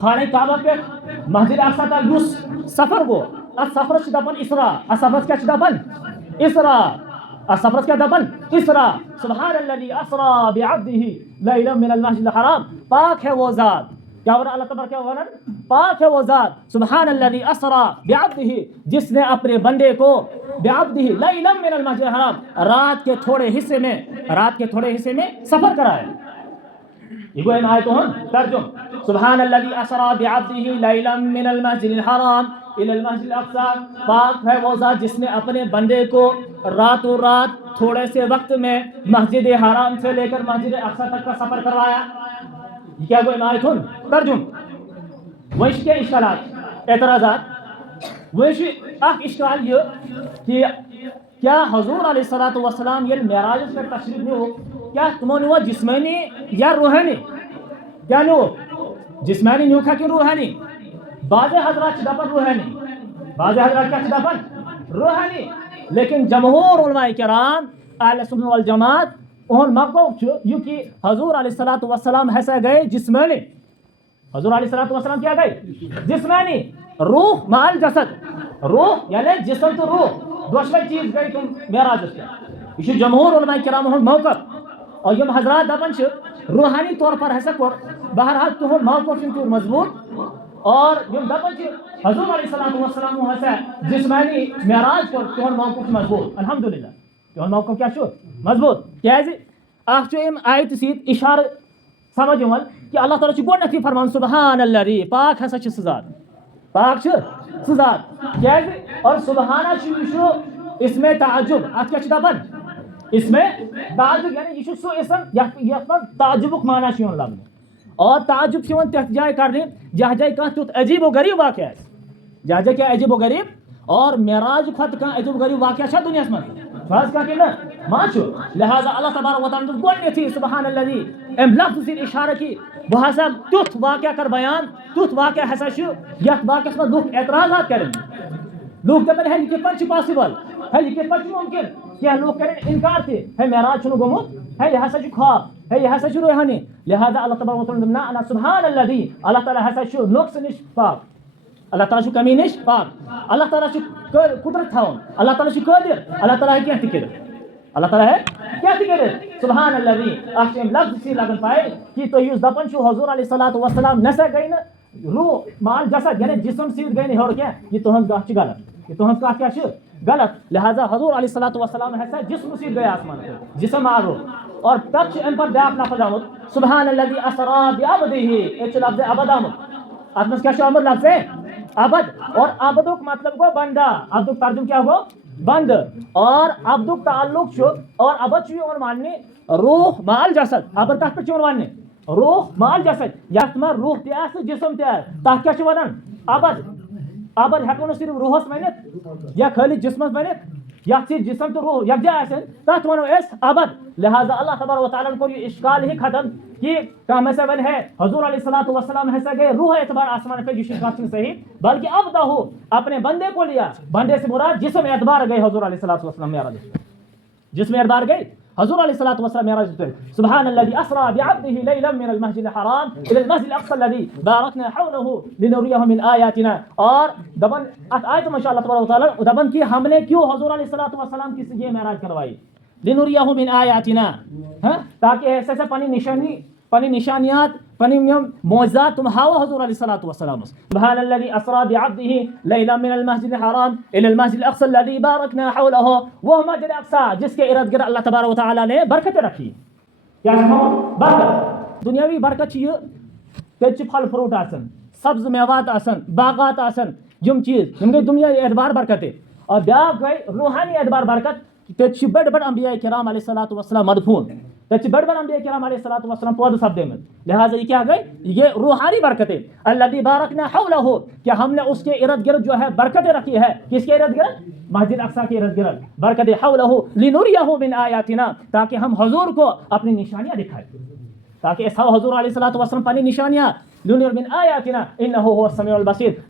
خانہ کعبہ پہ مسجد اقصی تک یس سفر گو ات سفرس دپان اسرا ات سفرس کیا دپان اسرا ات سفرس کیا دپان اسرا سبحان الذي اسرا بعبده ليلا من المسجد الحرام پاک ہے وہ ذات کیا ورنہ اللہ تبارک و تعالی پاک ہے وہ ذات سبحان الذي اسرا بعبده جس نے اپنے بندے کو بعبده ليلا من المسجد الحرام رات کے تھوڑے حصے میں سفر کرایا. یہ گویا آیت ہم ترجم سبحان الذي اسرا بعبده ليلا من المسجد الحرام الى المسجد الاقصى پاک ہے وہ ذات جس نے اپنے بندے کو راتوں رات تھوڑے سے وقت میں مسجد حرام سے لے کر مسجد اقصی تک کا سفر کروایا. یہ کیا گویا آیت ہم ترجم وش کے اشکالات اعتراضات وش اخ اشکال یہ کہ کیا حضور علیہ الصلوۃ والسلام یہ معراج پر تشریف نہیں ہو کیا تمہوں نے وہ جسمانی یا روحانی کیا نو جسمانی نیو کھا کہ روحانی بعض حضرات دپن روحانی بعض حضرات کیا دپن روحانی لیکن جمہور علماء کرام اہل سنت والجماعت ان موقف یہ کہ حضور علیہ الصلوۃ والسلام ایسا گئے جسمانی حضور علیہ الصلوۃ والسلام کیا گئے جسمانی روح مع الجسد روح یعنی جسم تو روح دوسری چیز گئی تم معراج اس یہ جمہور علماء کرام ہن موقف اور یم حضرات دپن روحانی طور پر ایسا کور بہرحال تہن موقف تو مضبوط اور یم دپن حضور علیہ الصلوۃ والسلام ایسا جسمانی معراج کور تہن موقف مضبوط الحمدللہ تہن موقف کیا چھو مضبوط کیاز اخ یم آیت سیت اشارہ سمجھ یوان کہ اللہ تعالیٰ چھ گۄڈنیتھٕے فرمان سبحان الذی پاک ہسا چھ سہ ذات پاک چھ سہ ذات کیاز اور سبحانہ چھ اس میں تعجب ات کیا چھ دپن اس میں تعجب یعنی یہ سو اسم یت من تعجبک معنی چھ لبنہ اور تعجب چھ تتھ جائے کرنے جہاں جائے کانٛہہ تیُتھ عجیب و غریب واقعہ آسہِ جہاں جائے کیا عجیب و غریب اور معراج کھۄتہٕ کانٛہہ عجیب و غریب واقعہ چھا دنیاہس منٛز چھُ کانٛہہ کِنہٕ ما چھُ لہذا اللہ تبارک و تعالیٰ دوٚپ گۄڈنیتھٕے سبحان الذی امہِ لفظ سۭتۍ اشارہ کہ بہٕ ہسا تیُتھ واقعہ کر بیان تیُتھ واقعہ ہسا چھُ یتھ واقعس منٛز لُکھ اعتراضات کرن لوگ دپن ہے یہ کتھ پٲٹھۍ چھُ پاسبل ہے یہ کتھ پٲٹھۍ چھُ ممکن کیا لوگ کرن انکار تہِ ہے معراج چھُنہٕ گوٚمُت ہے یہ ہسا چھُ خواب ہے یہ ہسا چھُ روحانی لہذا اللہ تبارک و تعالیٰ دوٚپ نہ سبحان الذی اللہ تعالیٰ ہسا چھُ نقص نش پاک اللہ تعالیٰ چھُ کمی نش پاک اللہ تعالیٰ چھُ قدرت تھاوان اللہ تعالیٰ چھُ قٲدر اللہ تعالیٰ ہے کینٛہہ تہِ کٔرِتھ اللہ تعالیٰ ہے کیا تہِ کٔرِتھ سبحان الذی اکھ چھِ امہِ لفظ سی لگان پاے کہ تُہۍ یُس دپان چھُو حضور علیہ الصلوۃ والسلام نسا گٔے نہٕ روح مال جسد یعنی جسم سۭتۍ گٔے نہٕ ہیوٚر کینٛہہ یہ تُہنٛز کتھ چھِ غلط یہ تُہنٛز کتھ کیا چھِ غلط لہذا حضور علیہ الصلوۃ والسلام ہسا جسم سۭتۍ گٔے آسمان پٮ۪ٹھ جسم آو روح اور تب چھُ امہِ پتہٕ بیاکھ لفظ آمُت سبحان الذی اسرا بعبدہ ییٚتہِ چھُ لفظ عبد آمُت اتھ منٛز کیا چھُ آمُت لفظ عبد اور عبدُک مطلب گوٚو بندہ عبدُک ترجم کیا گوٚو بند اور عبدُک تعلق چھُ اور عبد چھُ یِوان ماننہِ روح مع الجسد عبد کتھ پٮ۪ٹھ چھُ یِوان وننہِ روح مع الجسد یتھ منٛز روح تہِ آسہِ جسم تہِ آسہِ تتھ کیاہ چھِ ونان عبد عبد ہیٚکو نہٕ صرف روحس ونِتھ یا خٲلی جسمس ونِتھ یتھ سۭتۍ جسم تہٕ روح یکجا آسن تتھ ونو أسۍ عبد لہذا اللہ تبارک و تعالیٰ کو یہ اشکال ہی ختم کہ کم ایسا ون ہے حضور علیہ الصلوۃ والسلام ایسا گئے روح اعتبار آسمان پہ یہ بات صحیح بلکہ عبدہ اپنے بندے کو لیا بندے سے مراد جسم اعتبار گئے حضور علیہ الصلوۃ والسلام معراج جسم اعتبار گئے حضور علیہ الصلوۃ والسلام معراج پہ سبحان الذي اسرا بعبده ليلا من المسجد الحرام الى المسجد الاقصى الذي باركنا حوله لنريه من آياتنا اور دبن آیت میں اللہ تبارک و تعالیٰ دبن کی ہم نے کیوں حضور علیہ الصلوۃ والسلام کی یہ معراج کروائی لنريه من آیاتنا تاکہ ایسے سے پنی نشانیات پنی معجزات تم ہاو حضور علیہ الصلوۃ والسلام سبحان الذي اسرا بعبده ليلا من المسجد الحرام الى المسجد الاقصى الذي باركنا حوله وہ مسجد اقصی جس کے ارد گرد اللہ تبارک و تعالیٰ نے برکتیں رکھی کیا برکت دنیاوی برکت چھ پھل فروٹ آسن سبز میوات آسن باغات آسن یم چیز یم گئی دنیا اعتبار برکتیں اور بیاکھ گئی روحانی اعتبار برکت تت بڑ بڑ انبیاء کرام علیہ الصلوۃ والسلام مدفون تت بڑ بڑ انبیاء کرام علیہ الصلوۃ والسلام پود سپدیمت لہٰذا یہ کیا گئی یہ روحانی برکتیں الذی بارکنا حولہ کہ ہم نے اس کے ارد گرد جو ہے برکتیں رکھی ہے کس کے ارد گرد مسجد اقصی کے ارد گرد برکتیں حولہ لنریہ من آیاتنا تاکہ ہم حضور کو اپنی نشانیاں دکھائیں تاکہ حضور علیہ الصلوۃ والسلام اپنی نشانیاں لنر من آیاتنا انہ هو السمیع البصیر